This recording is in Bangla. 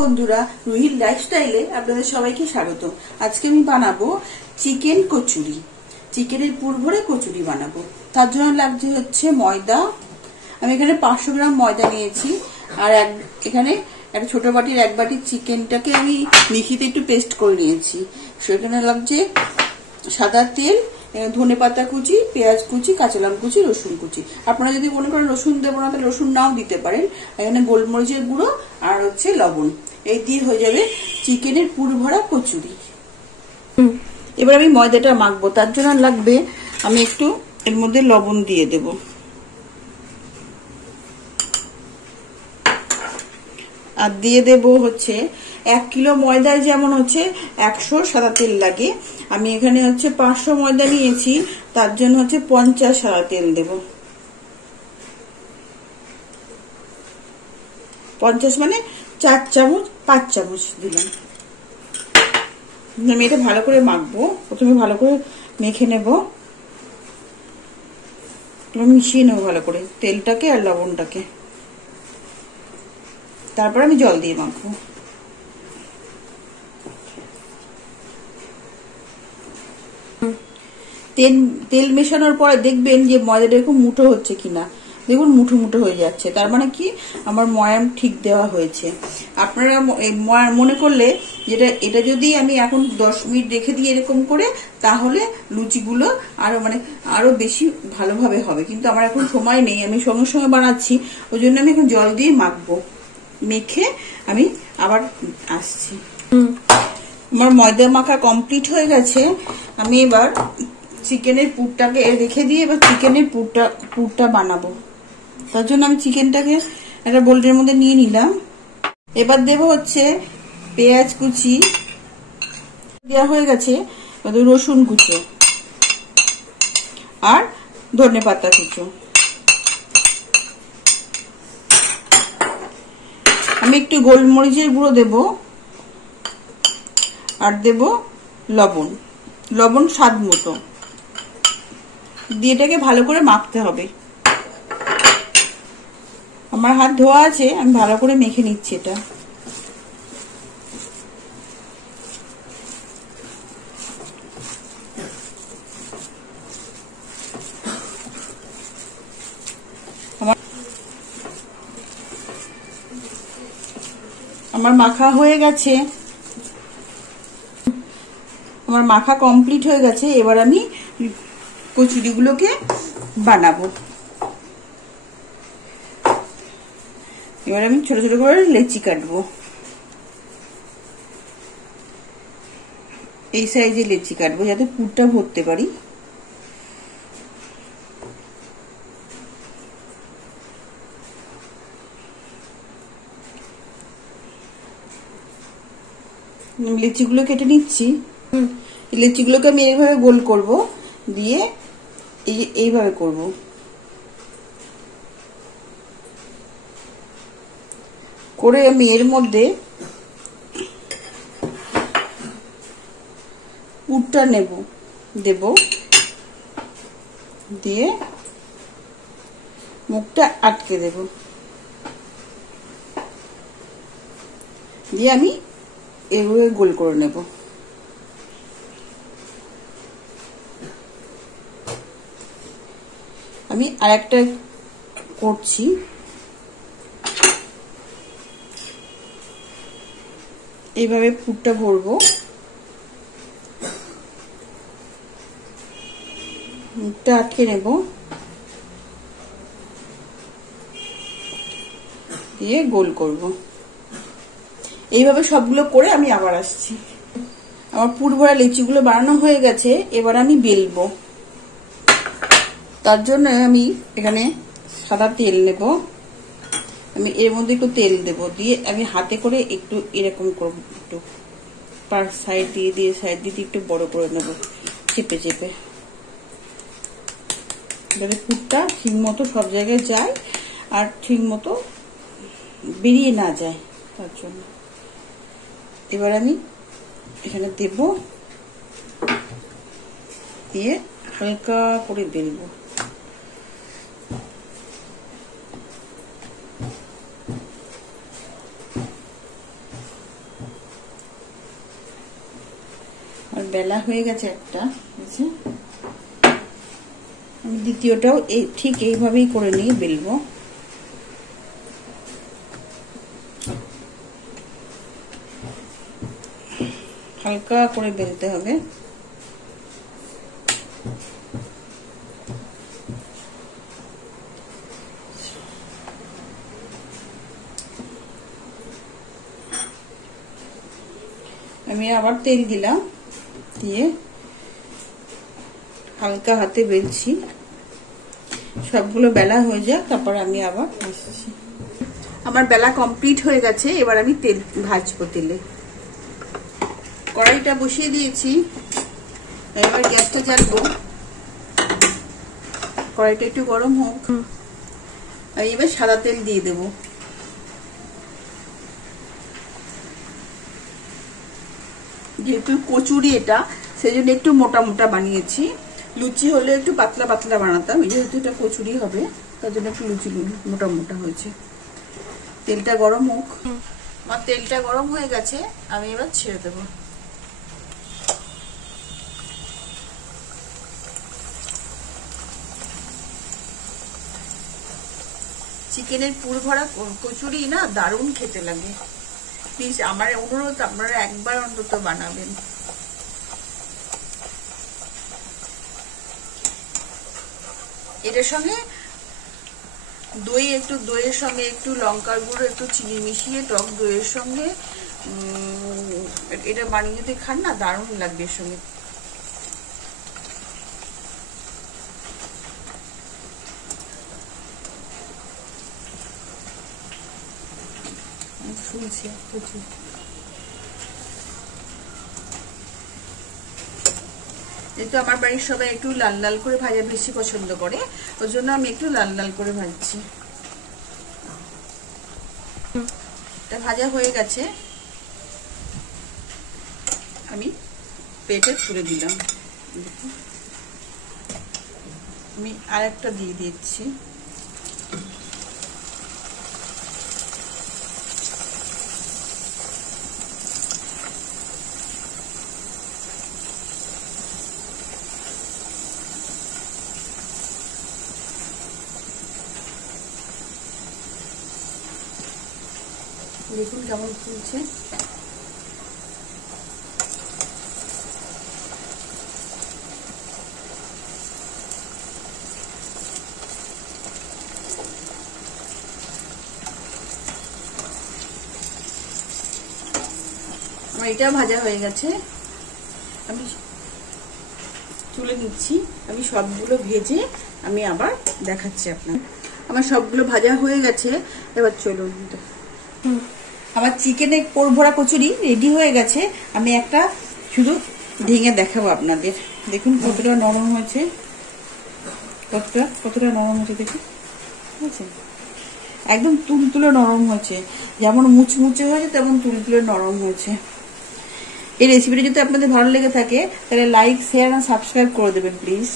বন্ধুরা, রুহির লাইফস্টাইলে আপনাদের সবাইকে স্বাগত। আজকে আমি বানাবো চিকেন কচুরি। চিকেনের পুর ভরে কচুরি বানাবো। তার জন্য লাগছে হচ্ছে ময়দা। আমি এখানে 500 গ্রাম ময়দা নিয়েছি। আর এখানে একটা ছোট বাটির 1 বাটি চিকেনটাকে আমি মিক্সিতে একটু পেস্ট করে নিয়েছি। সেখানে লাগছে সাদা তেল, ধনেপাতা কুচি, পেঁয়াজ কুচি, কাঁচা লঙ্কা কুচি, রসুন কুচি। আপনারা যদি মনে করেন রসুন দেবো না, তাহলে রসুন নাও দিতে পারেন। এখানে গোলমরিচের গুঁড়ো আর হচ্ছে লবণ। এই দিয়ে হয়ে যাবে চিকেনের পুর ভরা কচুরি। এবার আমি ময়দাটা মাখবো। তার জন্য লাগবে, আমি একটু এর মধ্যে লবণ দিয়ে দেব। আর দিয়ে দেব হচ্ছে 1 কিলো ময়দায় যেমন হচ্ছে 100 সাদা তেল লাগে, আমি এখানে হচ্ছে 500 ময়দা নিয়েছি, তার জন্য হচ্ছে 50 সাদা তেল দেব। 50 মানে 4 চামচ, 5 চামচ দিলাম। আমি এটা ভালো করে মাখবো। প্রথমে ভালো করে মেখে নেব, মিশিয়ে নেবো ভালো করে তেলটাকে আর লবণটাকে। তারপর আমি জল দিয়ে মাখবো। তেল মেশানোর পরে দেখবেন যে ময়দাটা এরকম মুঠো হচ্ছে কিনা। দেখুন মুঠো মুঠো হয়ে যাচ্ছে, তার মানে কি আমার ময়াম ঠিক দেওয়া হয়েছে। আপনারা মনে করলে যেটা এটা যদি আমি এখন 10 মিনিট রেখে দিই এরকম করে, তাহলে লুচিগুলো আরো বেশি ভালোভাবে হবে। কিন্তু আমার এখন সময় নেই, আমি সঙ্গে সঙ্গে বানাচ্ছি, ওই জন্য আমি এখন জল দিয়ে মাখবো। মেখে আমি আবার আসছি। আমার ময়দা মাখা কমপ্লিট হয়ে গেছে। আমি এবার চিকেনের পুরটাকে রেখে দিয়ে এবার চিকেনের পুরটা বানাবো। তার জন্য আমি চিকেনটাকে একটা বোলের মধ্যে নিয়ে নিলাম। এবার দেব হচ্ছে পেঁয়াজ কুচি, দেওয়া হয়ে গেছে রসুন কুচো আর ধনেপাতা কুচো। আমি একটু গোলমরিচের গুঁড়ো দেব আর দেব লবণ স্বাদ মতো দিয়ে এটাকে ভালো করে মাখতে হবে। আমার হাত ধোয়া আছে, আমি ভালো করে মেখে নিচ্ছি এটা। আমার মাখা হয়ে গেছে, আমার মাখা কমপ্লিট হয়ে গেছে। এবার আমি কচুরিগুলোকে বানাবো। এবার আমি ছোট ছোট করে লেচি কাটবো। এই সাইজে লেচি কাটবো যাতে পুরটা ভরতে পারি। লেচিগুলো কেটে নিচ্ছি। লেচিগুলোকে আমি এইভাবে গোল করব, দিয়ে এইভাবে করব। করে আমি এর মধ্যে পুরটা দেব, দিয়ে মুখটা আটকে দেব, দিয়ে আমি এভাবে গোল করে নেব। আমি আরেকটা করছি। এইভাবে পুরটা ভরবো, মুখটা আটকে নেব, দিয়ে গোল করব। এইভাবে সবগুলো করে আমি আবার আসছি। আমার পুর ভরা লিচিগুলো বানানো হয়ে গেছে। এবার আমি বেলবো। তার জন্য আমি এখানে সাদা তেল নেব। আমি এর মধ্যে একটু তেল দেব, দিয়ে আমি হাতে করে একটু এরকম করব, একটু পার সাইড দিয়ে সাইড দিয়ে একটু বড় করে নেব, চেপে চেপে, যাতে পুরটা ঠিক মতো সব জায়গায় যায় আর ঠিক মতো বেরিয়ে না যায়। তার জন্য এবার আমি এখানে দেব, দিয়ে হালকা করে বেলবো। বেলা হয়ে গেছে একটা, আমি দ্বিতীয়টাও ঠিক এইভাবেই করে নিয়ে বেলবো। হালকা করে বেলতে হবে। আমি আবার তেল দিলাম, দিয়ে হালকা হাতে বেলছি। সবগুলো বেলা হয়ে যাক, তারপর আমি আবার আসছি। আমার বেলা কমপ্লিট হয়ে গেছে, এবার আমি তেল ভাজবো। তেলে কড়াইটা বসিয়ে দিয়েছি, এবার গ্যাসটা জ্বালবো। কড়াইটা একটু গরম হোক, আমি এবার সাদা তেল দিয়ে দেবো। যেহেতু কচুরি এটা, সেই জন্য একটু মোটা মোটা বানিয়েছি। লুচি হলে একটু পাতলা পাতলা বানাতাম, যেহেতু এটা কচুরি হবে তার জন্য একটু লুচি মোটা মোটা হয়েছে। তেলটা গরম হোক। আমার তেলটা গরম হয়ে গেছে, আমি এবার ছেড়ে দেবো। চিকেনের পুর ভরা কচুরি না দারুণ খেতে লাগে। প্লিজ আমার অনুরোধ, আপনারা একবার অন্তত বানাবেন। এটার সঙ্গে দইয়ের সঙ্গে একটু লঙ্কার গুঁড়ো, একটু চিনি মিশিয়ে টক দইয়ের সঙ্গে এটা বানিয়ে যদি খান না, দারুণ লাগবে। এর সঙ্গে শুনছি প্রচুর। যেহেতু আমার বাড়ির সবাই একটু লাল লাল করে ভাজা বেশি পছন্দ করে, ওই জন্য আমি একটু লাল লাল করে ভাজছি। এটা ভাজা হয়ে গেছে, আমি প্লেটে তুলে দিলাম। আমি আরেকটা দিয়ে দিচ্ছি। দেখুন কেমন ফুলছে। আমার এটা ভাজা হয়ে গেছে, আমি তুলে নিচ্ছি। আমি সবগুলো ভেজে আমি আবার দেখাচ্ছি আপনার। আমার সবগুলো ভাজা হয়ে গেছে, এবার চলুন। আমার চিকেনের পোর ভরা কচুরি রেডি হয়ে গেছে। আমি একটা শুধু ভেঙে দেখাবো আপনাদের। দেখুন কতটা নরম হয়েছে, কতটা নরম হয়েছে দেখুন, ঠিক আছে? একদম তুলতুলে নরম হয়েছে, যেমন মুচমুচে হয়েছে তেমন তুলতুলে নরম হয়েছে। এই রেসিপিটা যদি আপনাদের ভালো লেগে থাকে তাহলে লাইক, শেয়ার আর সাবস্ক্রাইব করে দেবেন প্লিজ।